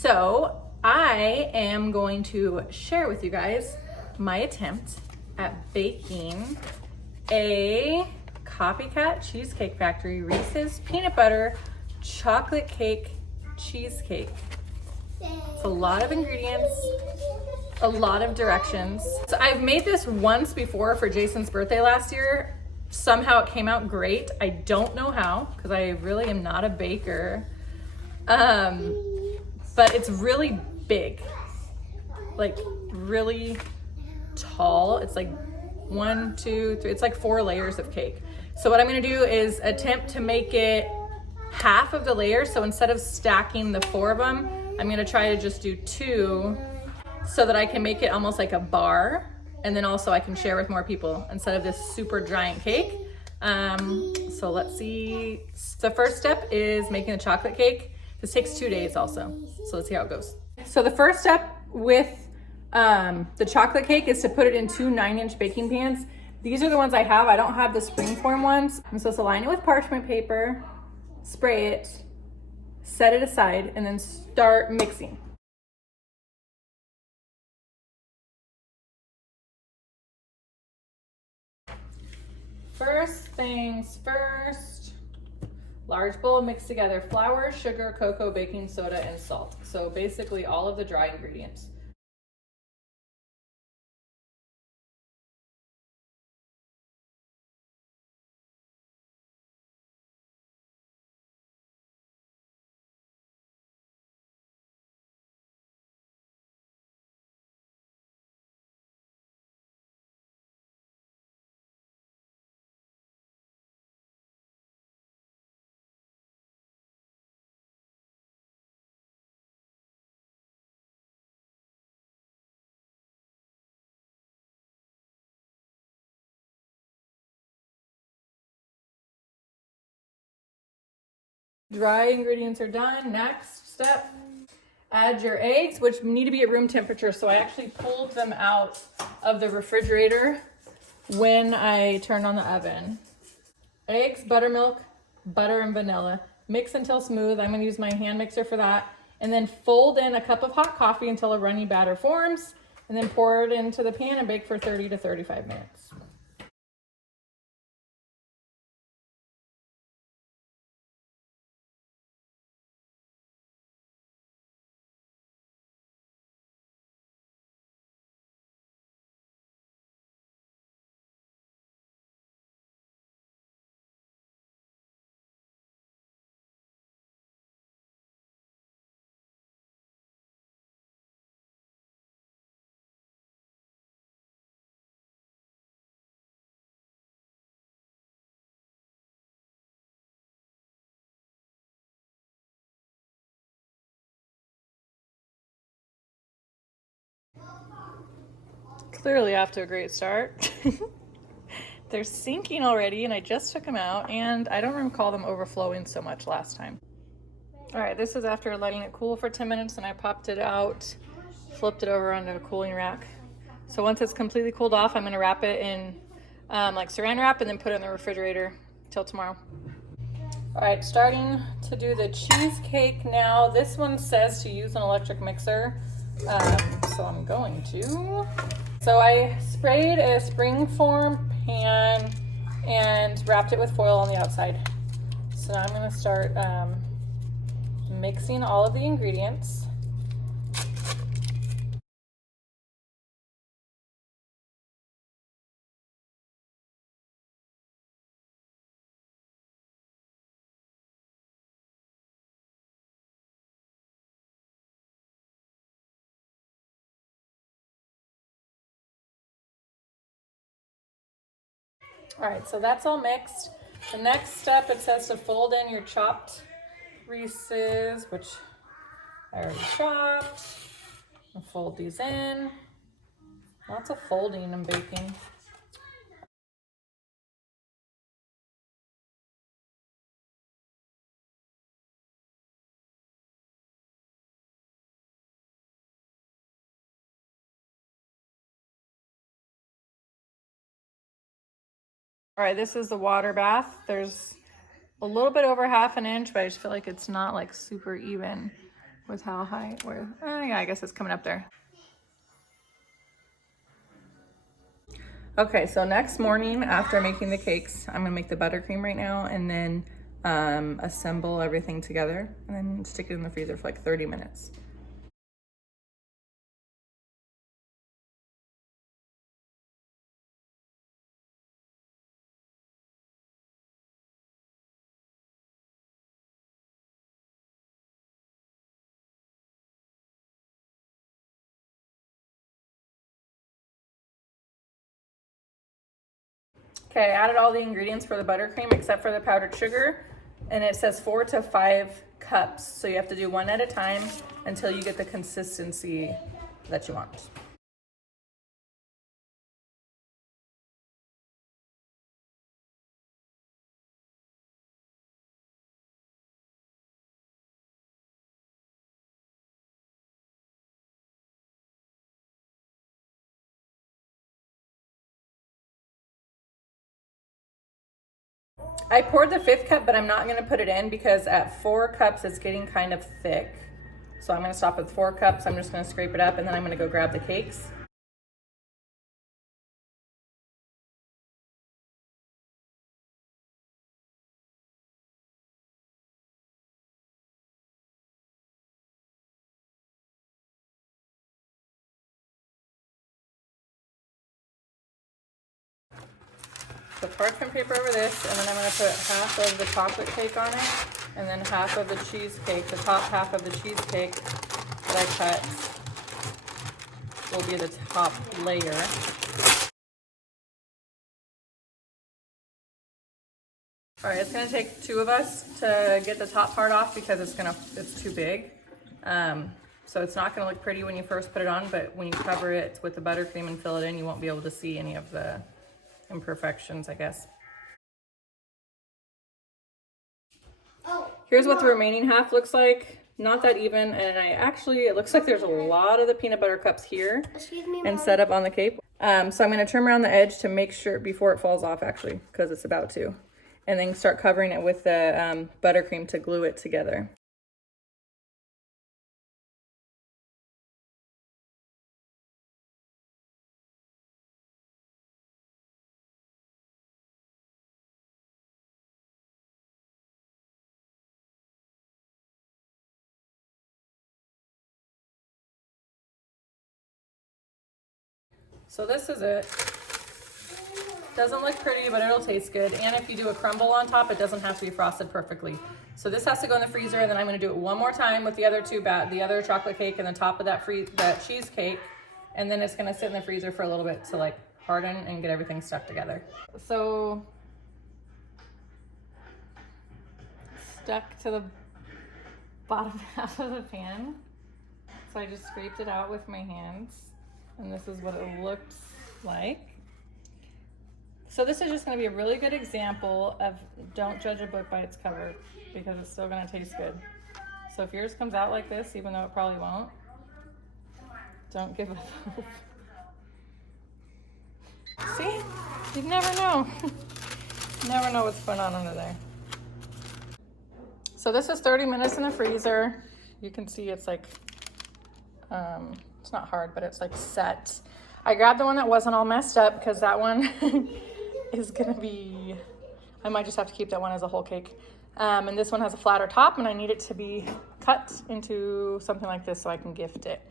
So I am going to share with you guys my attempt at baking a Copycat Cheesecake Factory Reese's peanut butter chocolate cake cheesecake. It's a lot of ingredients, a lot of directions. So I've made this once before for Jason's birthday last year. Somehow it came out great. I don't know how, because I really am not a baker. But it's really big, like really tall. It's like 1, 2, 3, it's like 4 layers of cake. So what I'm gonna do is attempt to make it half of the layers. So instead of stacking the 4 of them, I'm gonna try to just do 2 so that I can make it almost like a bar. And then also I can share with more people instead of this super giant cake. So let's see. The first step is making the chocolate cake. This takes 2 days also. So let's see how it goes. So the first step with the chocolate cake is to put it in 2 9-inch baking pans. These are the ones I have. I don't have the springform ones. I'm supposed to line it with parchment paper, spray it, set it aside, and then start mixing. First things first, large bowl mixed together flour, sugar, cocoa, baking soda, and salt. So basically all of the dry ingredients. Dry ingredients are done. Next step, add your eggs, which need to be at room temperature. So I actually pulled them out of the refrigerator when I turned on the oven. Eggs, buttermilk, butter, and vanilla. Mix until smooth. I'm going to use my hand mixer for that. And then fold in a cup of hot coffee until a runny batter forms. And then pour it into the pan and bake for 30 to 35 minutes. Clearly off to a great start. They're sinking already, and I just took them out, and I don't recall them overflowing so much last time. All right, this is after letting it cool for 10 minutes, and I popped it out, flipped it over onto a cooling rack. So once it's completely cooled off, I'm gonna wrap it in like saran wrap and then put it in the refrigerator till tomorrow. All right, starting to do the cheesecake now. This one says to use an electric mixer, so I'm going to. So I sprayed a springform pan and wrapped it with foil on the outside. So now I'm gonna start mixing all of the ingredients. All right, so that's all mixed. The next step, it says to fold in your chopped Reese'S, which I already chopped. I'll fold these in. Lots of folding and baking. All right, this is the water bath. There's a little bit over 1/2 inch, but I just feel like it's not like super even. with how high, where, yeah, I guess it's coming up there. Okay, so next morning after making the cakes, I'm gonna make the buttercream right now and then assemble everything together and then stick it in the freezer for like 30 minutes. Okay, I added all the ingredients for the buttercream except for the powdered sugar, and it says 4 to 5 cups. So you have to do one at a time until you get the consistency that you want. I poured the 5th cup, but I'm not gonna put it in because at 4 cups, it's getting kind of thick. So I'm gonna stop at 4 cups. I'm just gonna scrape it up and then I'm gonna go grab the cakes. The parchment paper over this, and then I'm gonna put half of the chocolate cake on it, and then half of the cheesecake. The top half of the cheesecake that I cut will be the top layer. All right, it's gonna take 2 of us to get the top part off because it's too big. So it's not gonna look pretty when you first put it on, but when you cover it with the buttercream and fill it in, you won't be able to see any of the imperfections, I guess. Here's what the remaining half looks like. Not that even, and it looks like there's a lot of the peanut butter cups here and set up on the cake. So I'm gonna trim around the edge to make sure before it falls off actually, because it's about to. And then start covering it with the buttercream to glue it together. So this is it. Doesn't look pretty, but it'll taste good. And if you do a crumble on top, it doesn't have to be frosted perfectly. So this has to go in the freezer, and then I'm gonna do it one more time with the other the other chocolate cake and the top of that cheesecake. And then it's gonna sit in the freezer for a little bit to like harden and get everything stuck together. So stuck to the bottom half of the pan. So I just scraped it out with my hands, and this is what it looks like. So this is just gonna be a really good example of don't judge a book by its cover, because it's still gonna taste good. So if yours comes out like this, even though it probably won't, don't give up hope. See, you never know. Never know what's going on under there. So this is 30 minutes in the freezer. You can see it's like, it's not hard, but it's like set. I grabbed the one that wasn't all messed up because that one is gonna be, I might just have to keep that one as a whole cake. And this one has a flatter top, and I need it to be cut into something like this so I can gift it.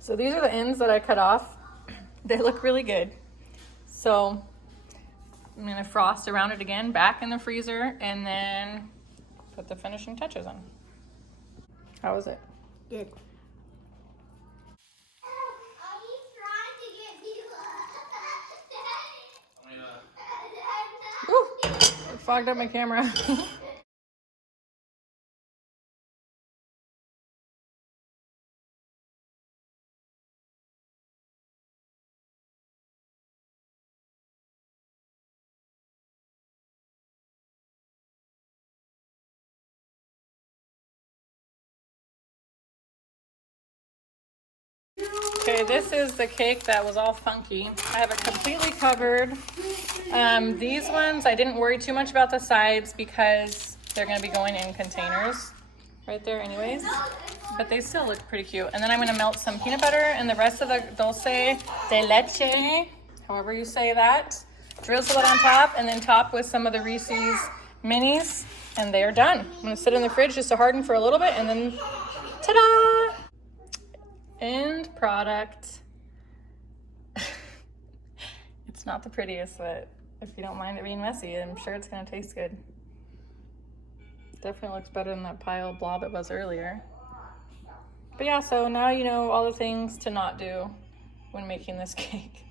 So these are the ends that I cut off. They look really good. So I'm gonna frost around it again, back in the freezer, and then put the finishing touches on. How was it? Good. Ooh, it fogged up my camera. Okay, this is the cake that was all funky. I have it completely covered. These ones, I didn't worry too much about the sides because they're gonna be going in containers. right there anyways. But they still look pretty cute. And then I'm gonna melt some peanut butter and the rest of the dulce de leche, however you say that. Drizzle it on top and then top with some of the Reese'S minis and they are done. I'm gonna sit in the fridge just to harden for a little bit and then ta-da! End product. It's not the prettiest, but if you don't mind it being messy, I'm sure it's gonna taste good. Definitely looks better than that pile blob it was earlier. But yeah, so now you know all the things to not do when making this cake.